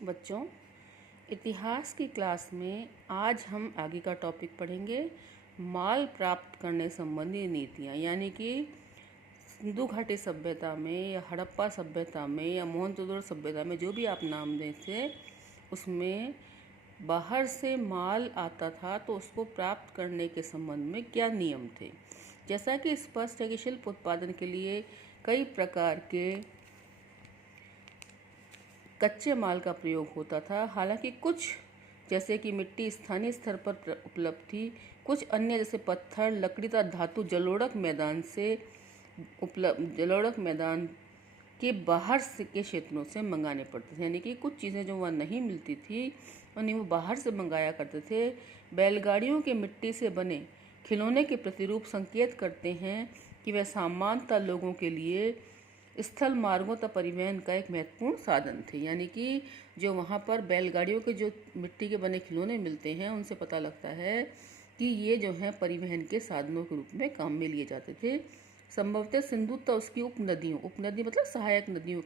बच्चों, इतिहास की क्लास में आज हम आगे का टॉपिक पढ़ेंगे। माल प्राप्त करने संबंधी नीतियाँ, यानी कि सिंधु घाटी सभ्यता में या हड़प्पा सभ्यता में या मोहनजोदड़ो सभ्यता में, जो भी आप नाम दें थे, उसमें बाहर से माल आता था तो उसको प्राप्त करने के संबंध में क्या नियम थे। जैसा कि स्पष्ट है कि शिल्प उत्पादन के लिए कई प्रकार के कच्चे माल का प्रयोग होता था। हालांकि कुछ जैसे कि मिट्टी स्थानीय स्तर पर उपलब्ध थी, कुछ अन्य जैसे पत्थर, लकड़ी तथा धातु जलोढ़क मैदान के बाहर से के क्षेत्रों से मंगाने पड़ते थे। यानी कि कुछ चीज़ें जो वहाँ नहीं मिलती थी उन्हें वो बाहर से मंगाया करते थे। बैलगाड़ियों के मिट्टी से बने खिलौने के प्रतिरूप संकेत करते हैं कि वह सामान्यतः लोगों के लिए स्थल मार्गों तक परिवहन का एक महत्वपूर्ण साधन थे। यानी कि जो वहाँ पर बैलगाड़ियों के जो मिट्टी के बने खिलौने मिलते हैं, उनसे पता लगता है कि ये जो है परिवहन के साधनों के रूप में काम में लिए जाते थे। संभवतः सिंधु तथा उसकी उपनदी मतलब सहायक नदियों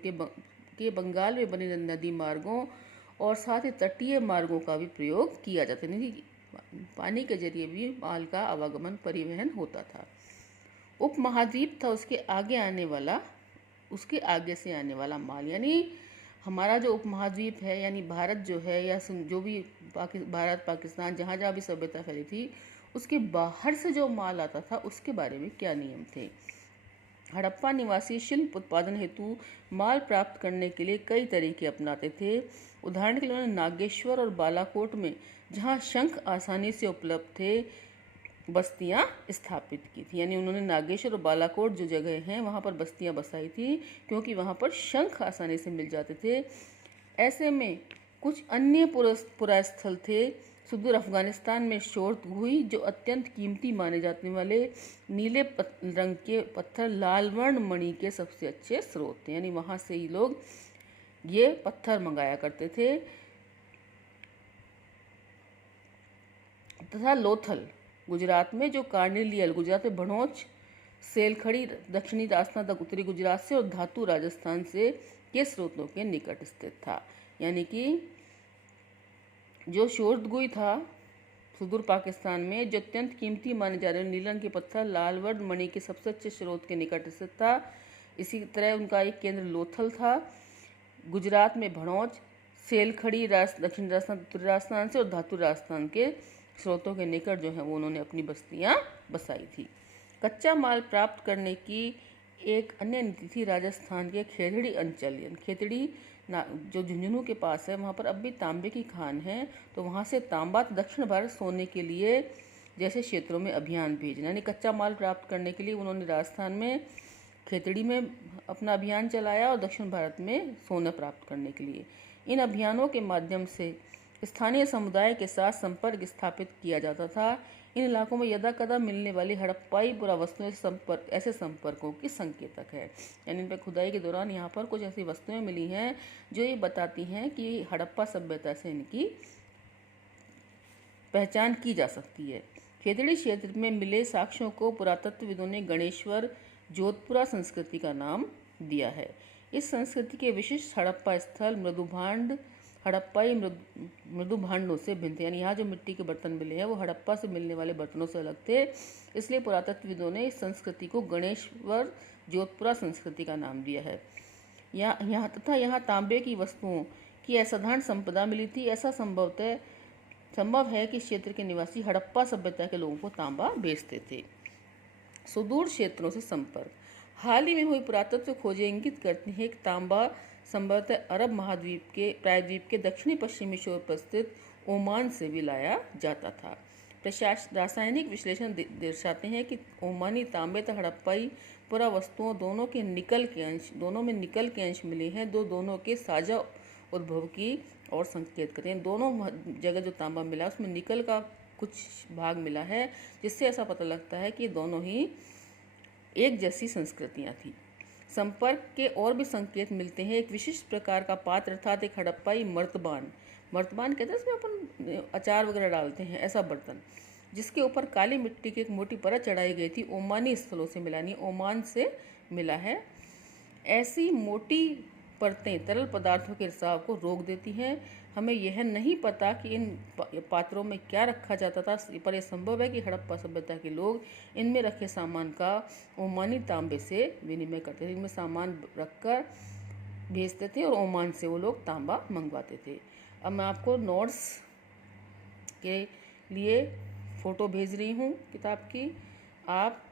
के बंगाल में बने नदी मार्गों और साथ ही तटीय मार्गों का भी प्रयोग किया जाता है। पानी के जरिए भी माल का आवागमन परिवहन होता था। उपमहाद्वीप था उसके आगे से आने वाला माल, यानी हमारा जो उपमहाद्वीप है, यानी भारत जो है, या जो भी भारत पाकिस्तान जहाँ जहाँ भी सभ्यता फैली थी, उसके बाहर से जो माल आता था उसके बारे में क्या नियम थे। हड़प्पा निवासी शिल्प उत्पादन हेतु माल प्राप्त करने के लिए कई तरीके अपनाते थे। उदाहरण के लिए उन्होंने नागेश्वर और बालाकोट में, जहाँ शंख आसानी से उपलब्ध थे, बस्तियां स्थापित की थी। यानी उन्होंने नागेश्वर और बालाकोट जो जगह हैं वहाँ पर बस्तियां बसाई थी, क्योंकि वहाँ पर शंख आसानी से मिल जाते थे। ऐसे में कुछ अन्य पुरास्थल थे। सुदूर अफगानिस्तान में शोरतगुही, जो अत्यंत कीमती माने जाने वाले नीले रंग के पत्थर लाल वर्ण मणि के सबसे अच्छे स्रोत थे। यानी वहाँ से ही लोग ये पत्थर मंगाया करते थे। तथा लोथल गुजरात में, जो कार्निलियल गुजरात में भणोच, सेलखड़ी दक्षिणी राजस्थान तक उत्तरी गुजरात से और धातु राजस्थान से के स्रोतों के निकट स्थित था। यानी कि जो शोरतगुई था सुदूर पाकिस्तान में, जो अत्यंत कीमती माने जा रहे नीले रंग के पत्थर लाल वर्ण मणि के सबसे अच्छे स्रोत के निकट स्थित था। इसी तरह उनका एक केंद्र लोथल था, गुजरात में भणोच, सेलखड़ी दक्षिण राजस्थान उत्तरी राजस्थान से और धातु राजस्थान के स्रोतों के निकट जो है वो उन्होंने अपनी बस्तियां बसाई थी। कच्चा माल प्राप्त करने की एक अन्य नीति थी राजस्थान के खेतड़ी अंचल। खेतड़ी जो झुंझुनू के पास है, वहाँ पर अब भी तांबे की खान है, तो वहाँ से तांबा दक्षिण भारत सोने के लिए जैसे क्षेत्रों में अभियान भेजना। यानी कच्चा माल प्राप्त करने के लिए उन्होंने राजस्थान में खेतड़ी में अपना अभियान चलाया और दक्षिण भारत में सोना प्राप्त करने के लिए। इन अभियानों के माध्यम से स्थानीय समुदाय के साथ संपर्क स्थापित किया जाता था। इन इलाकों में यदाकदा मिलने वाली हड़प्पाई पुरावस्तुएं ऐसे संपर्कों की संकेतक है। यानी इन पर खुदाई के दौरान यहाँ पर कुछ ऐसी वस्तुएं मिली हैं जो ये बताती हैं कि हड़प्पा सभ्यता से इनकी पहचान की जा सकती है। खेतड़ी क्षेत्र में मिले साक्ष्यों को पुरातत्वविदों ने गणेश्वर जोधपुरा संस्कृति का नाम दिया है। इस संस्कृति के विशिष्ट हड़प्पा स्थल हड़प्पाई मृदु भांडों से भिन्न थे। यानी यहाँ जो मिट्टी के बर्तन मिले हैं वो हड़प्पा से मिलने वाले बर्तनों से अलग थे, इसलिए पुरातत्वविदों ने इस संस्कृति को गणेश्वर जोधपुरा संस्कृति का नाम दिया है। यहाँ तांबे की वस्तुओं की असाधारण संपदा मिली थी। ऐसा संभव है कि इस क्षेत्र के निवासी हड़प्पा सभ्यता के लोगों को तांबा बेचते थे। सुदूर क्षेत्रों से संपर्क। हाल ही में हुई पुरातत्व खोजें इंगित करती हैं कि तांबा संभवतः अरब महाद्वीप के प्रायद्वीप के दक्षिणी पश्चिमी छोर पर स्थित ओमान से भी लाया जाता था। रासायनिक विश्लेषण दर्शाते हैं कि ओमानी तांबे तथा हड़प्पाई पुरावस्तुओं दोनों में निकल के अंश मिले हैं, दोनों के साझा उद्भव की और संकेत करते हैं। दोनों जगह जो तांबा मिला उसमें निकल का कुछ भाग मिला है, जिससे ऐसा पता लगता है कि दोनों ही एक जैसी संस्कृतियां थी। संपर्क के और भी संकेत मिलते हैं। एक विशिष्ट प्रकार का पात्र अर्थात एक हड़प्पाई मर्तबान कहते हैं, इसमें अपन अचार वगैरह डालते हैं, ऐसा बर्तन, जिसके ऊपर काली मिट्टी की एक मोटी परत चढ़ाई गई थी, ओमानी स्थलों से मिला, नहीं ओमान से मिला है। ऐसी मोटी परतें तरल पदार्थों के रिसाव को रोक देती हैं। हमें यह नहीं पता कि इन पात्रों में क्या रखा जाता था, पर यह संभव है कि हड़प्पा सभ्यता के लोग इनमें रखे सामान का ओमानी तांबे से विनिमय करते थे। इनमें सामान रखकर भेजते थे और ओमान से वो लोग तांबा मंगवाते थे। अब मैं आपको नोट्स के लिए फ़ोटो भेज रही हूँ किताब की। आप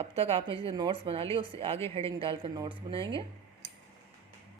अब तक आपने जैसे नोट्स बना लिए, उससे आगे हेडिंग डालकर नोट्स बनाएंगे।